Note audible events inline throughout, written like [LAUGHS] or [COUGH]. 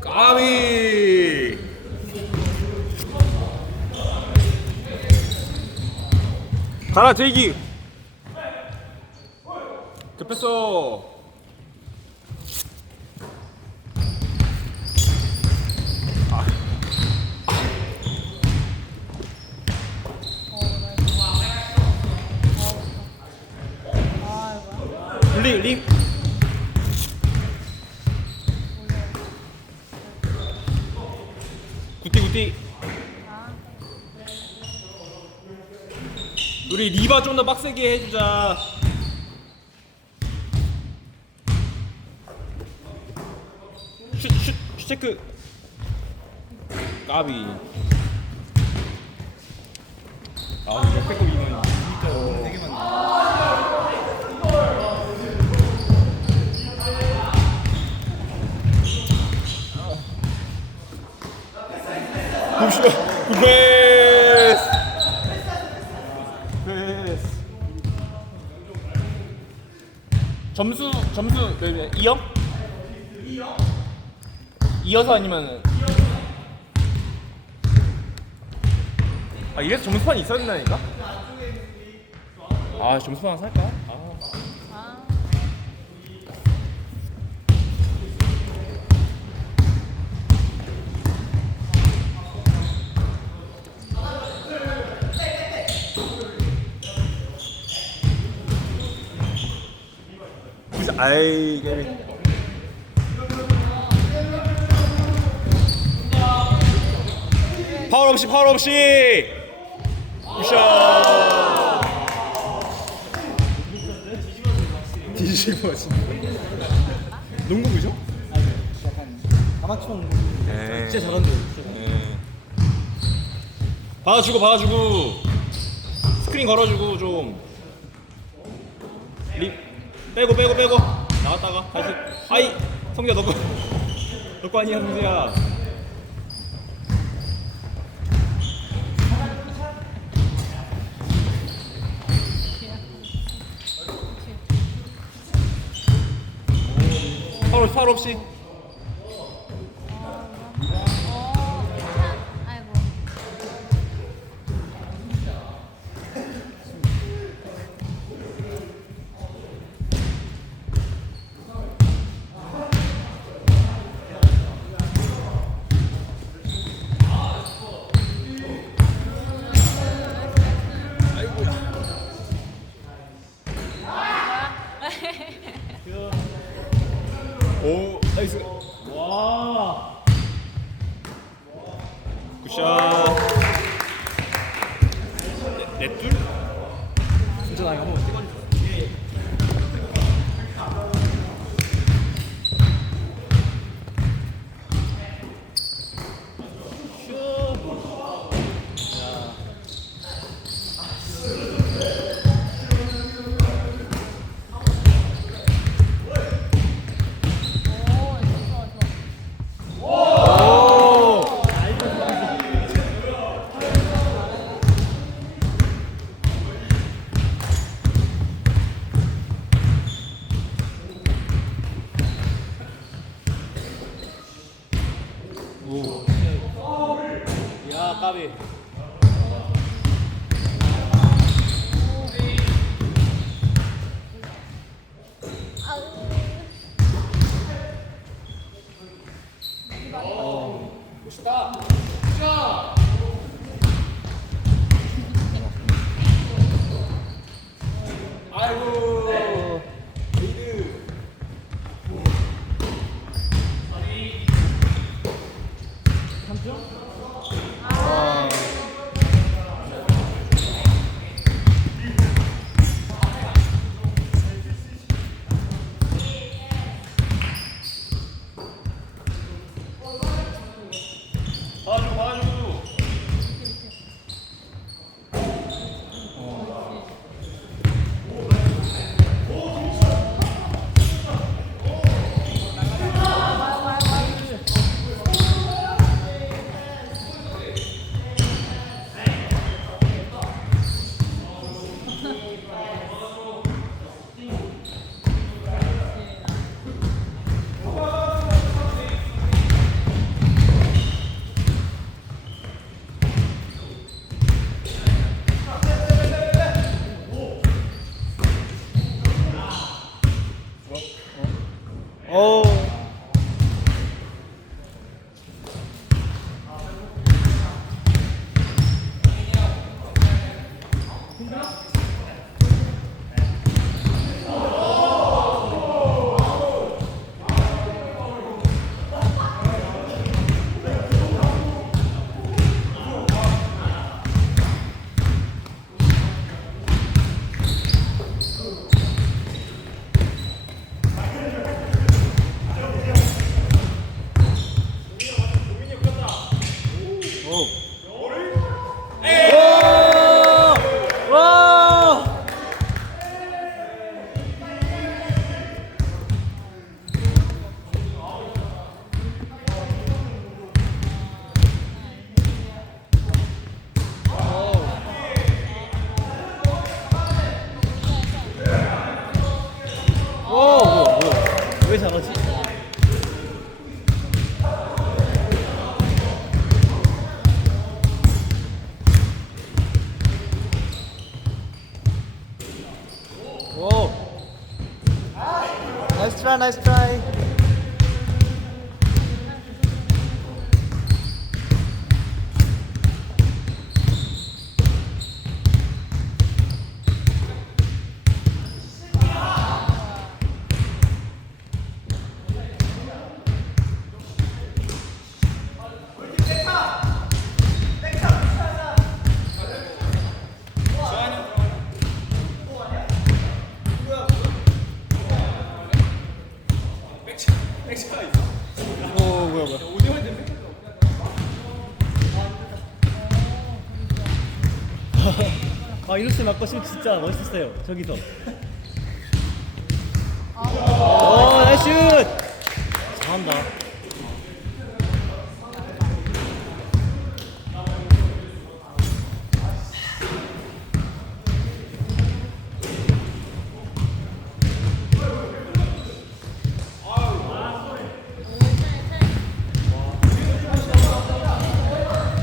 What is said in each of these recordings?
까비. 가라 대기. 급했어. 아 이거 아 우리 리바 좀 더 빡세게 해주자. 슛 슛 슛 체크. 까비. 아 우리 옆에 거 이만 2m 되게 많네. 굿샷 굿패스 패스 점수 점수 네, 네, 2영? 2영? 이어서 아니면 아 이래서 점수판 있었나니까? 아 점수판 살까? 아. 아. 굿샷 아이 깨비 파울 없이 파울 없이 굿샷 뒤집어 진짜 농구 그죠? 약간 아마추어 농구 네. 진짜 잘한대 진짜 잘한대. 네. 받아주고 받아주고 스크린 걸어주고 좀 립. 빼고 빼고 빼고. 나갔다가 다시. 아이 성규야 너거. 너거 아니야 없이 파울 없이 어. 아이고. 오 나이스 와 굿샷 넷- 넷둘? 진짜 나 이거 한번 찍어 오 Stop. 왜 잘하지? 오. 나이스 트라이, 나이스 트라이. 오, 뭐야, 뭐야. 아, 이노스 맞고 싶 진짜 멋있었어요. 저기서. 오, 나이스 슛! 잘한다.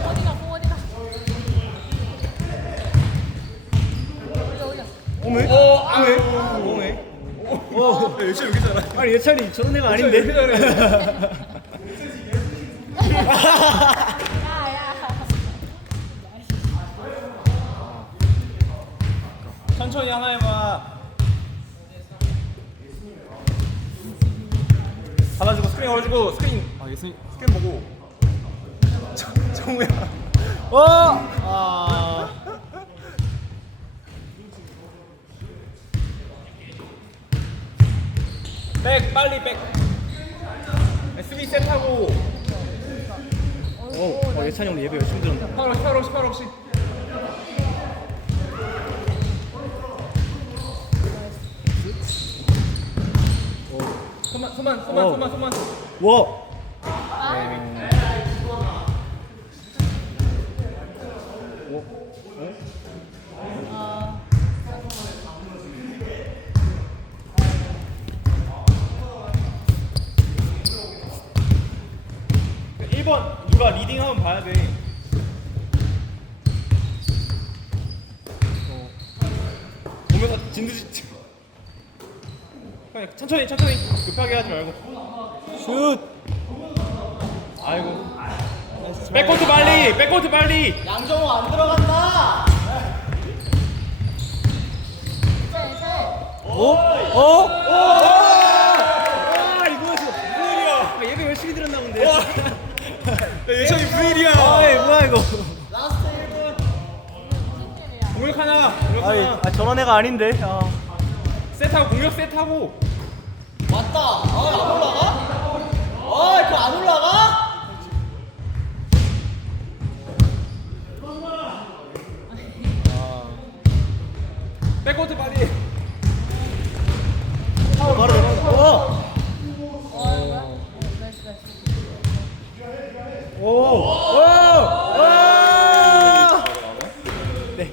어디가 공 어디가? 올려 올려. 오메? 오메? 오메? 오, 열심히 여기 잘하 아니 예찬이 저런 애가 아닌데? [LAUGHS] 천천히 하나 해봐 받아주고 스크린 걸어주고 스크린 아 예승 스크린 보고 정- 정우야 어! 백 빨리 백 수비 셋하고 오, 어, 예찬이 형 예배 열심히 들었다. 파울 없이 파울 없이 파울 없이 손만 손만 손만 오. 손만 손만 와! 어. 1번 봐야 돼 어. 보면서 진드지 그냥 [LAUGHS] 천천히 천천히 급하게 하지 말고 슛! 아이고 백코트 빨리 백코트 빨리 양정호 안 들어간다! 셋 셋. 오? 어? 와! 이거였어. 무슨 일이야? 아, 예배 열심히 들었나 본데. 아이, 하나 아, 저런 애가 아닌데. 아. 셋하고 공격 셋하고 맞다. 아, 안 올라가? 아, 이거 안 올라가? 백코트 빨리 바로. 어 뭐야? 어! 오! 오! 와! 네.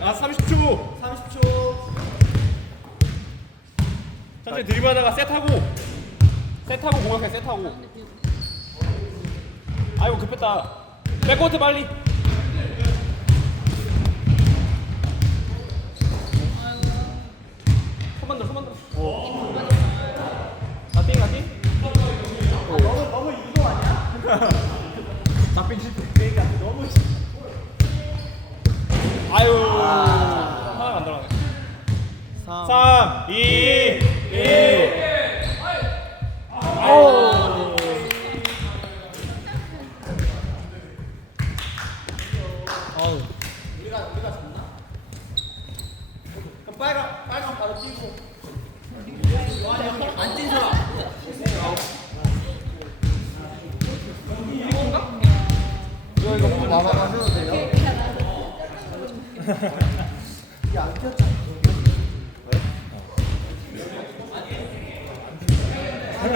아 30초 30초. 천천히 드리블하다가 셋하고. 셋하고 공격해 셋하고. 아이고 급했다. 백코트 빨리. 손만 들어 손만 들어. 나띵 나띵. 너무 너무 이거 아니야? 나띵 실패. 그러니까 너무 아유. 하나 안 들어가네. 3. 3 2 1 오! 아우. 우리가 우리가 졌나? 그럼 빨간 빨간 바로 뛰고. 안뛴 사람. 마음 안 하셔도 돼요. 이게 안 꼈잖아.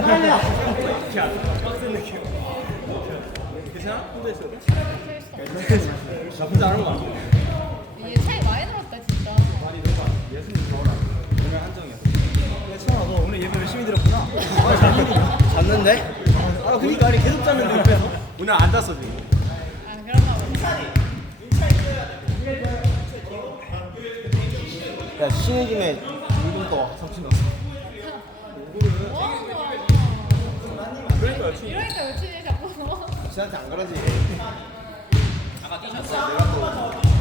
빨리야. 빡센 느낌. 괜찮아? 혼자 있어도 돼? 나쁘지 않은 거 같아. 얘 차이 많이 들었다 진짜. 많이 들어가. 예수님 더워라. 오늘 한정이야. 괜찮아. 너 오늘 예배 열심히 들었구나. 잤는데? 아, 그니까 아니 계속 잤는데 옆에서. 오늘 안 잤어 지금. 아 그런가 보다. 야, 쉬는 김에 운동 또 삼촌 거야? 그러니까 치. 이러니까 며칠이 자꾸. 지한테 안 그러지. 아까 뛰셨어.